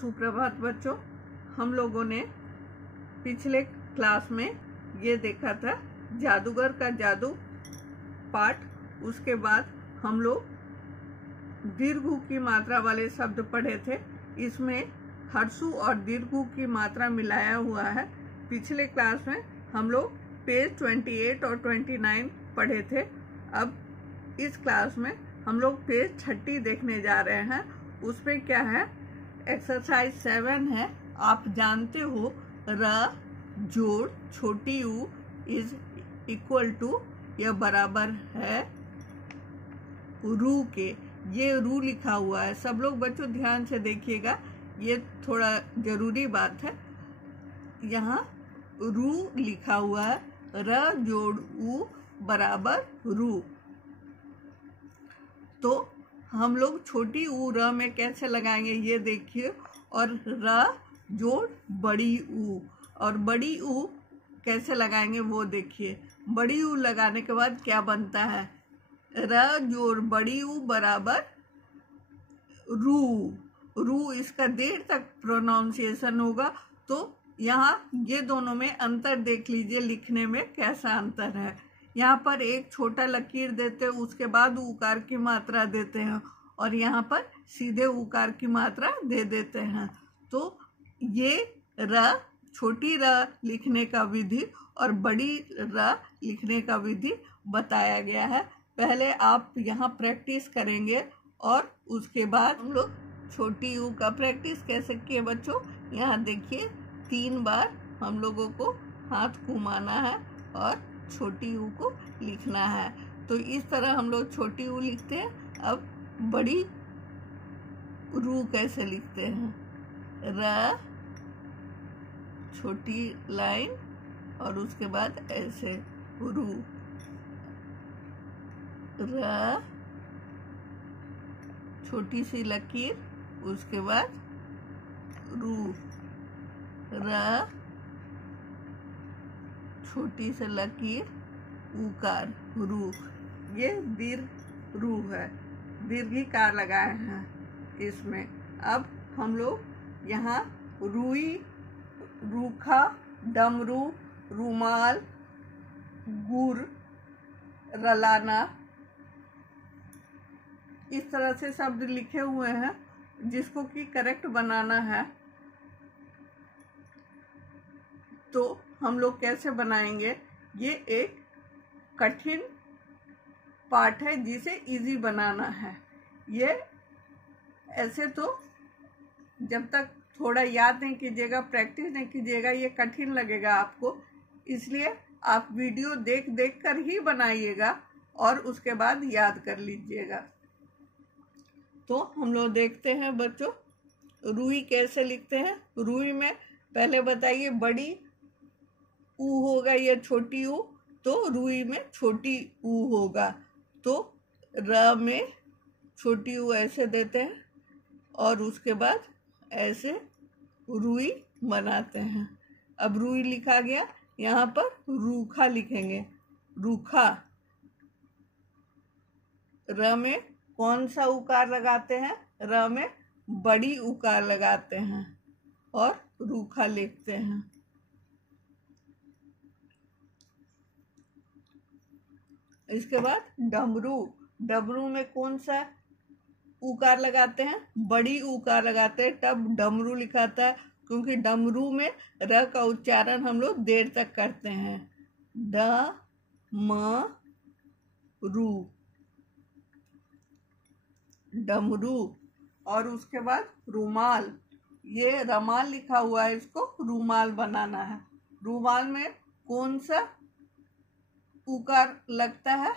सुप्रभात बच्चों। हम लोगों ने पिछले क्लास में ये देखा था जादूगर का जादू पाठ। उसके बाद हम लोग दीर्घ की मात्रा वाले शब्द पढ़े थे। इसमें हर्षु और दीर्घ की मात्रा मिलाया हुआ है। पिछले क्लास में हम लोग पेज 28 और 29 पढ़े थे। अब इस क्लास में हम लोग पेज 30 देखने जा रहे हैं। उसमें क्या है, एक्सरसाइज 7 है। आप जानते हो र जोड़ छोटी u इज इक्वल टू या बराबर है रू के। ये रू लिखा हुआ है, सब लोग बच्चों ध्यान से देखिएगा, ये थोड़ा जरूरी बात है। यहाँ रू लिखा हुआ है, र जोड़ उ बराबर रू। तो हम लोग छोटी ऊ र में कैसे लगाएंगे ये देखिए, और र जोड़ बड़ी ऊ, और बड़ी ऊ कैसे लगाएंगे वो देखिए। बड़ी ऊ लगाने के बाद क्या बनता है, र जोड़ बड़ी ऊ बराबर रू। रू इसका देर तक प्रोनाउंसिएशन होगा। तो यहाँ ये दोनों में अंतर देख लीजिए, लिखने में कैसा अंतर है। यहाँ पर एक छोटा लकीर देते हैं, उसके बाद उकार की मात्रा देते हैं, और यहाँ पर सीधे उकार की मात्रा दे देते हैं। तो ये र छोटी र लिखने का विधि और बड़ी र लिखने का विधि बताया गया है। पहले आप यहाँ प्रैक्टिस करेंगे और उसके बाद हम लोग छोटी यू का प्रैक्टिस कैसे किए बच्चों। यहाँ देखिए 3 बार हम लोगों को हाथ घुमाना है और छोटी यू को लिखना है। तो इस तरह हम लोग छोटी यू लिखते हैं। अब बड़ी रू कैसे लिखते हैं, र छोटी लाइन और उसके बाद ऐसे रू, र छोटी सी लकीर, उसके बाद रू, र छोटी सी लकीर, उकार, रू। ये दीर्घ रू है, दीर्घिकार लगाए हैं इसमें। अब हम लोग यहाँ रुई, रूखा, डमरू, रुमाल, गुर, रलाना, इस तरह से शब्द लिखे हुए हैं जिसको कि करेक्ट बनाना है। तो हम लोग कैसे बनाएंगे, ये एक कठिन पार्ट है जिसे इजी बनाना है। ये ऐसे तो जब तक थोड़ा याद नहीं कीजिएगा, प्रैक्टिस नहीं कीजिएगा, ये कठिन लगेगा आपको। इसलिए आप वीडियो देख देख कर ही बनाइएगा और उसके बाद याद कर लीजिएगा। तो हम लोग देखते हैं बच्चों, रुई कैसे लिखते हैं। रुई में पहले बताइए, बड़ी ऊ होगा या छोटी ऊ, तो रुई में छोटी ऊ होगा। तो र में छोटी ऊ ऐसे देते हैं और उसके बाद ऐसे रुई बनाते हैं। अब रुई लिखा गया, यहाँ पर रूखा लिखेंगे, रूखा। र में कौन सा उकार लगाते हैं, र में बड़ी उकार लगाते हैं और रूखा लिखते हैं। इसके बाद डमरू, डमरू में कौन सा उकार लगाते हैं, बड़ी उकार लगाते हैं, तब डमरू लिखाता है, क्योंकि डमरू में र का उच्चारण हम लोग देर तक करते हैं। ड म रू, डमरू। और उसके बाद रुमाल, ये रमाल लिखा हुआ है, इसको रुमाल बनाना है। रुमाल में कौन सा उकार लगता है,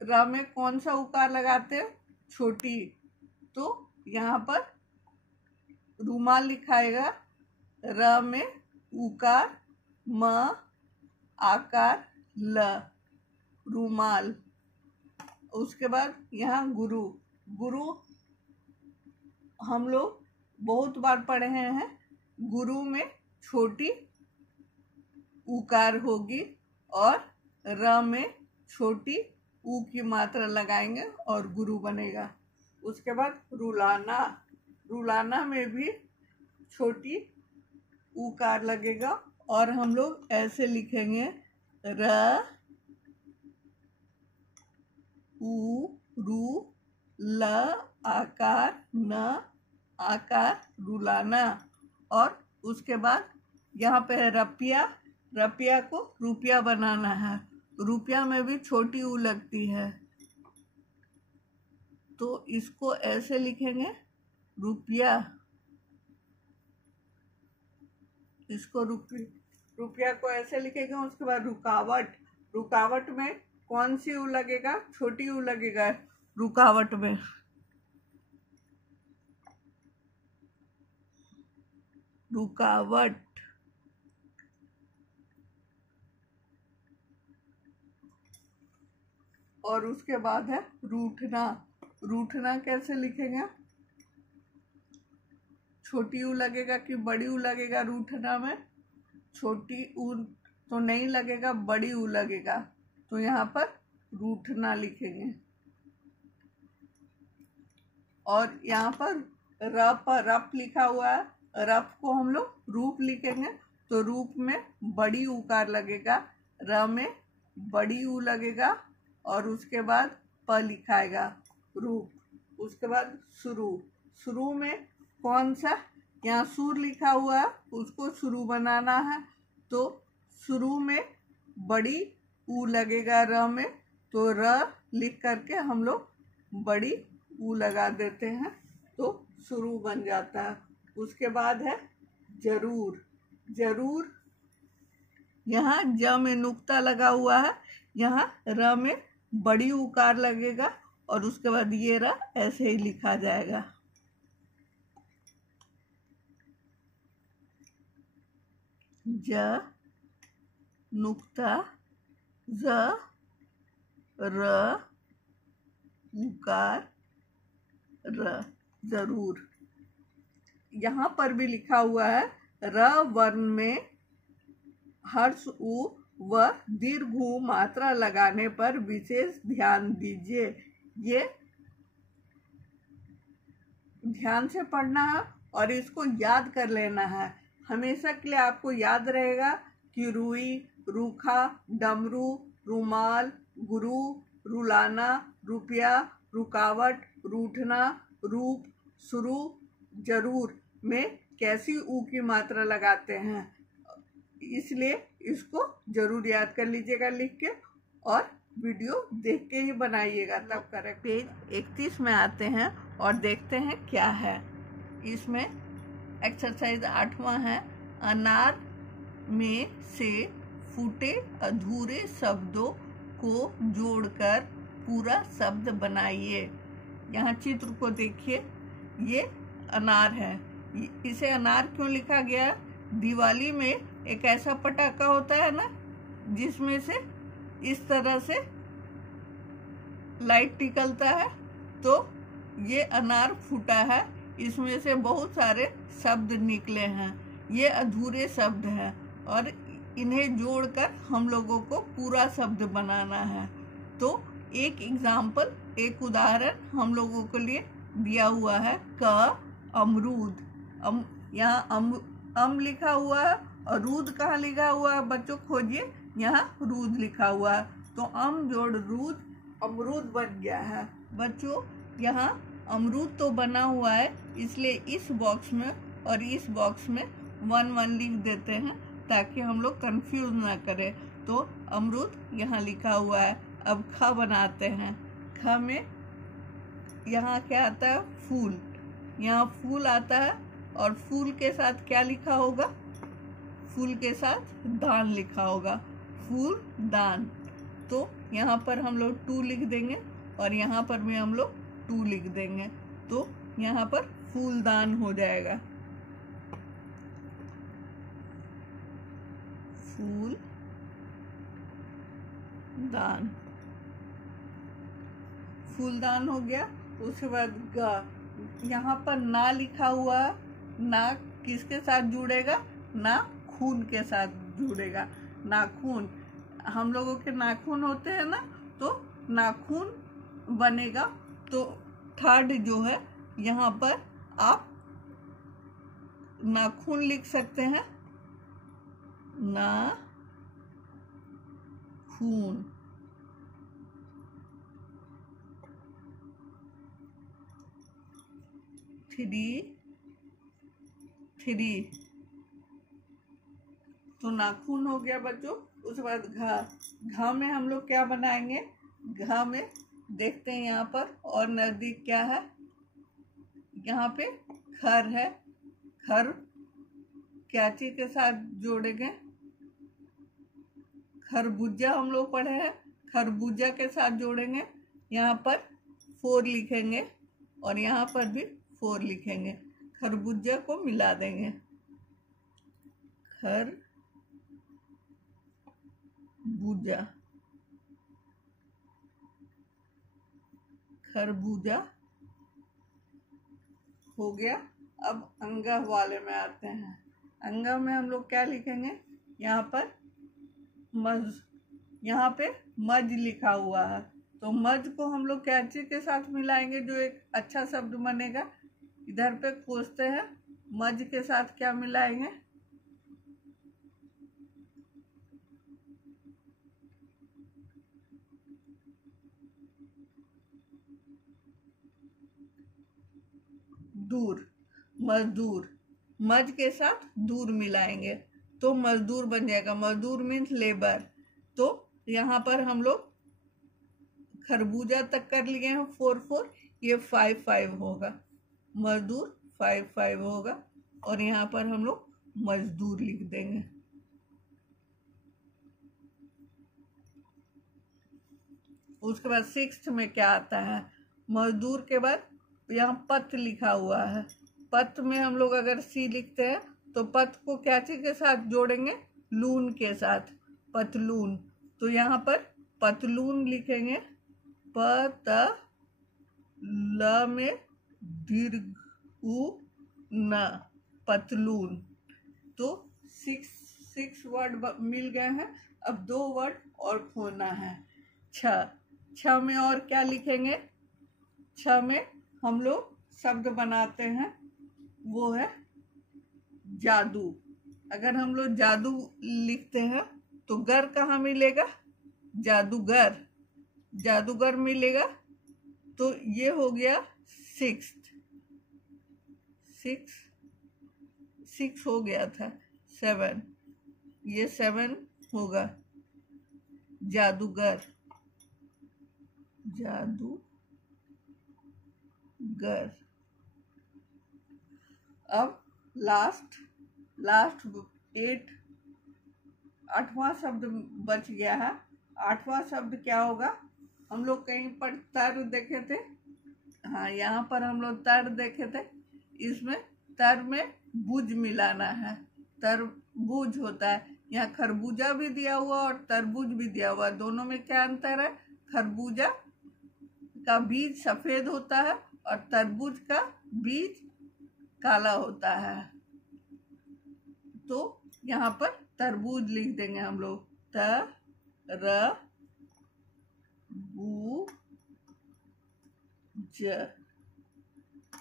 र में कौन सा उकार लगाते हैं, छोटी। तो यहाँ पर रुमाल लिखाएगा, र में उकार, म आकार, ल, रुमाल। उसके बाद यहाँ गुरु, गुरु हम लोग बहुत बार पढ़े हैं। गुरु में छोटी उकार होगी और र में छोटी ऊ की मात्रा लगाएंगे और गुरु बनेगा। उसके बाद रुलाना, रुलाना में भी छोटी ऊकार लगेगा और हम लोग ऐसे लिखेंगे र उ रू ल आकार न आकार रुलाना। और उसके बाद यहाँ पे है रपिया, रपिया को रुपया बनाना है। रुपया में भी छोटी ऊ लगती है, तो इसको ऐसे लिखेंगे रुपया। इसको रुपया को ऐसे लिखेंगे। उसके बाद रुकावट, रुकावट में कौन सी ऊ लगेगा? छोटी ऊ लगेगा रुकावट में। रुकावट। और उसके बाद है रूठना। रूठना कैसे लिखेंगे? छोटी ऊ लगेगा कि बड़ी ऊ लगेगा? रूठना में छोटी ऊ तो नहीं लगेगा, बड़ी ऊ लगेगा, तो यहाँ पर रूठना लिखेंगे। और यहाँ पर रप लिखा हुआ है, रप को हम लोग रूप लिखेंगे, तो रूप में बड़ी ऊकार लगेगा, र में बड़ी ऊ लगेगा और उसके बाद प लिखाएगा रूप। उसके बाद शुरू, शुरू में कौन सा? यहाँ सुर लिखा हुआ है, उसको शुरू बनाना है, तो शुरू में बड़ी ऊ लगेगा र में, तो र लिख करके हम लोग बड़ी ऊ लगा देते हैं, तो शुरू बन जाता है। उसके बाद है जरूर। जरूर, यहाँ ज में नुक्ता लगा हुआ है, यहाँ र में बड़ी उकार लगेगा और उसके बाद ये र ऐसे ही लिखा जाएगा। ज नुक्ता ज र उकार र, जरूर। यहाँ पर भी लिखा हुआ है र वर्ण में हर्ष उ व दीर्घ ऊ मात्रा लगाने पर विशेष ध्यान दीजिए। ये ध्यान से पढ़ना है और इसको याद कर लेना है। हमेशा के लिए आपको याद रहेगा कि रुई, रूखा, डमरू, रुमाल, गुरु, रुलाना, रुपया, रुकावट, रूठना, रूप, शुरू, जरूर में कैसी ऊ की मात्रा लगाते हैं। इसलिए इसको जरूर याद कर लीजिएगा लिख के, और वीडियो देख के ही बनाइएगा तब करेक्ट। पेज 31 में आते हैं और देखते हैं क्या है। इसमें एक्सरसाइज 8वां है, अनार में से फूटे अधूरे शब्दों को जोड़कर पूरा शब्द बनाइए। यहाँ चित्र को देखिए, ये अनार है। इसे अनार क्यों लिखा गया? दिवाली में एक ऐसा पटाखा होता है ना, जिसमें से इस तरह से लाइट निकलता है, तो ये अनार फूटा है, इसमें से बहुत सारे शब्द निकले हैं। ये अधूरे शब्द हैं और इन्हें जोड़कर हम लोगों को पूरा शब्द बनाना है। तो एक एग्जाम्पल, एक उदाहरण हम लोगों के लिए दिया हुआ है। क अमरूद, यहाँ अम लिखा हुआ है और रूद कहाँ लिखा हुआ है? बच्चों खोजिए, यहाँ रूद लिखा हुआ है, तो अम जोड़ रूद अमरूद बन गया है। बच्चों यहाँ अमरूद तो बना हुआ है, इसलिए इस बॉक्स में और इस बॉक्स में 1-1 लिख देते हैं ताकि हम लोग कंफ्यूज ना करें। तो अमरूद यहाँ लिखा हुआ है। अब ख बनाते हैं। ख में यहाँ क्या आता है? फूल। यहाँ फूल आता है और फूल के साथ क्या लिखा होगा? फूल के साथ दान लिखा होगा, फूल दान। तो यहाँ पर हम लोग 2 लिख देंगे और यहाँ पर भी हम लोग 2 लिख देंगे, तो यहाँ पर फूलदान हो जाएगा। फूल दान, फूलदान हो गया। उसके बाद ग, यहाँ पर ना लिखा हुआ, ना किसके साथ जुड़ेगा? ना खून के साथ जुड़ेगा। नाखून, हम लोगों के नाखून होते हैं ना, तो नाखून बनेगा। तो थर्ड जो है, यहाँ पर आप नाखून लिख सकते हैं, नाखून। थ्री तो नाखून हो गया बच्चों। उसके बाद घ में हम लोग क्या बनाएंगे? घ में देखते हैं यहाँ पर और नजदीक क्या है, यहाँ पे खर है। खर क्या चीज के साथ जोड़ेंगे? खरबूजा हम लोग पढ़े हैं, खरबूजा के साथ जोड़ेंगे। यहाँ पर 4 लिखेंगे और यहाँ पर भी 4 लिखेंगे। खरबूजा को मिला देंगे, खरबूजा, खरबूजा हो गया। अब अंगा वाले में आते हैं। अंगा में हम लोग क्या लिखेंगे? यहाँ पर मज, यहाँ पे मज लिखा हुआ है, तो मज को हम लोग क्या चीज के साथ मिलाएंगे जो एक अच्छा शब्द बनेगा? इधर पे खोजते हैं, मज के साथ क्या मिलाएंगे? दूर, मजदूर। मज के साथ दूर मिलाएंगे तो मजदूर बन जाएगा। मजदूर मीन्स लेबर। तो यहाँ पर हम लोग खरबूजा तक कर लिए हैं 4, ये 5 होगा। मजदूर 5 होगा और यहाँ पर हम लोग मजदूर लिख देंगे। उसके बाद 6 में क्या आता है? मजदूर के बाद यहाँ पत लिखा हुआ है। पत में हम लोग अगर सी लिखते हैं तो पत को क्या चीज के साथ जोड़ेंगे? लून के साथ, पतलून। तो यहाँ पर पतलून लिखेंगे, पत ल में दीर्घ उ न, पतलून। तो 6 वर्ड मिल गए हैं। अब 2 वर्ड और खोना है। छ में और क्या लिखेंगे? छ में हम लोग शब्द बनाते हैं, वो है जादू। अगर हम लोग जादू लिखते हैं तो गर कहाँ मिलेगा? जादूगर, जादूगर मिलेगा। तो ये हो गया 6 हो गया था। 7, ये 7 होगा, जादूगर, जादूगर। अब लास्ट 8, 8वां शब्द बच गया है। 8वां शब्द क्या होगा? हम लोग कहीं पर तर देखे थे, हाँ यहाँ पर हम लोग तर देखे थे। इसमें तर में बुझ मिलाना है, तरबूज होता है। यहाँ खरबूजा भी दिया हुआ और तरबूज भी दिया हुआ, दोनों में क्या अंतर है? खरबूजा का बीज सफेद होता है और तरबूज का बीज काला होता है। तो यहाँ पर तरबूज लिख देंगे हम लोग,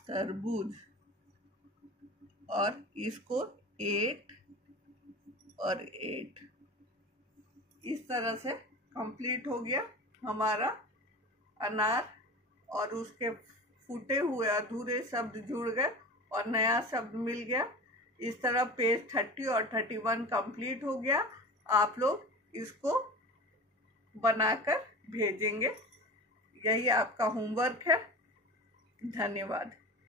तरबूज। और इसको 8 और 8 इस तरह से कंप्लीट हो गया हमारा अनार। और उसके फूटे हुए अधूरे शब्द जुड़ गए और नया शब्द मिल गया। इस तरह पेज 30 और 31 कंप्लीट हो गया। आप लोग इसको बनाकर भेजेंगे, यही आपका होमवर्क है। धन्यवाद।